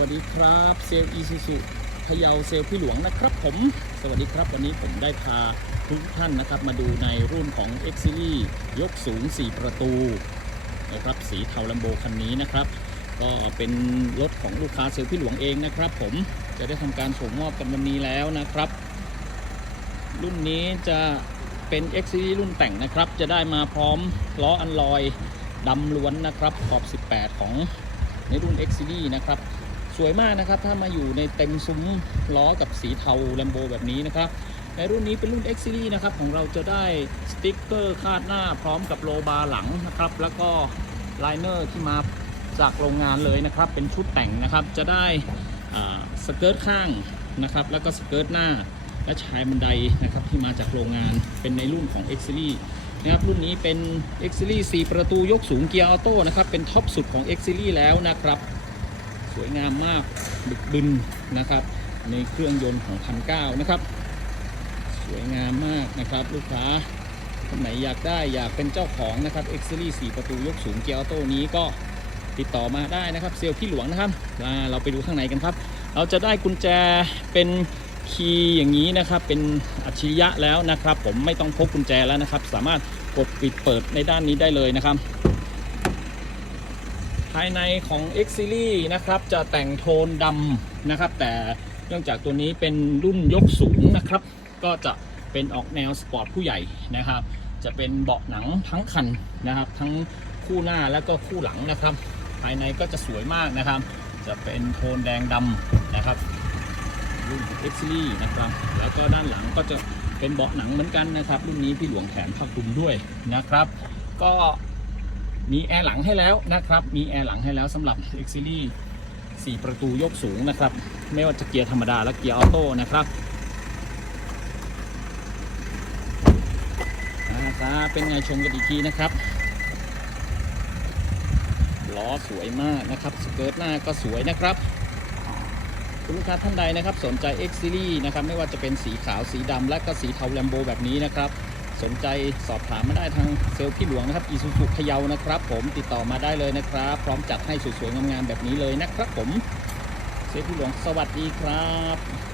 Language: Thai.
วัสดีครับเซลอีซูซูพะเยาเซลพี่หลวงนะครับผม สวัสดีครับ วันนี้ผมได้พาทุกท่านนะครับ มาดูในรุ่นของ X Series ยกสูง 4 ประตูนะครับสีเทาลัมโบคันนี้นะครับ ก็เป็นรถของลูกค้าเซลพี่หลวงเองนะครับ ผมจะได้ทำการส่งมอบกันวันนี้แล้วนะครับ รุ่นนี้จะเป็น X Series รุ่นแต่งนะครับ จะได้มาพร้อมล้ออันลอยดำล้วนนะครับขอบ 18 ของในรุ่น X Series นะครับ สวยมากนะครับ ถ้ามาอยู่ในเต็มซุ้มล้อกับสีเทาแลมโบแบบนี้นะครับ ในรุ่นนี้เป็นรุ่น X Series นะครับ ของเราจะได้สติ๊กเกอร์คาดหน้าพร้อมกับโลบาร์หลังนะครับ แล้วก็ไลเนอร์ที่มาจากโรงงานเลยนะครับ เป็นชุดแต่งนะครับ จะได้สเกิร์ตข้างนะครับ แล้วก็สเกิร์ตหน้า และชายบันไดนะครับที่มาจากโรงงาน เป็นในรุ่นของ X Series นะครับรุ่นนี้เป็น X Series 4 ประตูยกสูงเกียร์ออโต้นะครับ เป็นท็อปสุดของ X Series แล้วนะครับ สวยงามมากบึกบึนนะครับ ในเครื่องยนต์ของพันเก้านะครับ สวยงามมากนะครับ ลูกค้าคนไหนอยากได้อยากเป็นเจ้าของนะครับ X Series 4 ประตูยกสูงเกียร์ออโต้นี้ก็ติดต่อมาได้นะครับ เซลล์พี่หลวงนะครับมาเราไปดูข้างในกันครับ เราจะได้กุญแจเป็นคีย์อย่างนี้นะครับ เป็นอัจฉริยะแล้วนะครับ ผมไม่ต้องพกกุญแจแล้วนะครับ สามารถกดปิดเปิดในด้านนี้ได้เลยนะครับ ภายในของ X Series นะครับ จะแต่งโทนดำนะครับ แต่เนื่องจากตัวนี้เป็นรุ่นยกสูงนะครับ ก็จะเป็นออกแนวสปอร์ตผู้ใหญ่นะครับ จะเป็นเบาะหนังทั้งคันนะครับ ทั้งคู่หน้าแล้วก็คู่หลังนะครับ ภายในก็จะสวยมากนะครับ จะเป็นโทนแดงดำนะครับ รุ่น X Series นะครับ แล้วก็ด้านหลังก็จะเป็นเบาะหนังเหมือนกันนะครับ รุ่นนี้พี่หลวงแถมผ้าคลุมด้วยนะครับ ก็ มีแอร์หลังให้แล้วนะครับ มีแอร์หลังให้แล้วสำหรับ X Series 4 ประตูยกสูงนะครับ ไม่ว่าจะเกียร์ธรรมดาและเกียร์ออโต้นะครับนะครับเป็นไงชมกันอีกทีนะครับ ล้อสวยมากนะครับ สเกิร์ตหน้าก็สวยนะครับคุณลูกค้าท่านใดนะครับ สนใจ X Series นะครับ ไม่ว่าจะเป็นสีขาวสีดำและก็สีเทาแลมโบแบบนี้นะครับ สนใจสอบถามมาได้ทางเซลล์พี่หลวงนะครับอีซูซูพะเยานะครับ ผมติดต่อมาได้เลยนะครับ พร้อมจัดให้สวยๆงามๆแบบนี้เลยนะครับผมเซลล์พี่หลวงสวัสดีครับ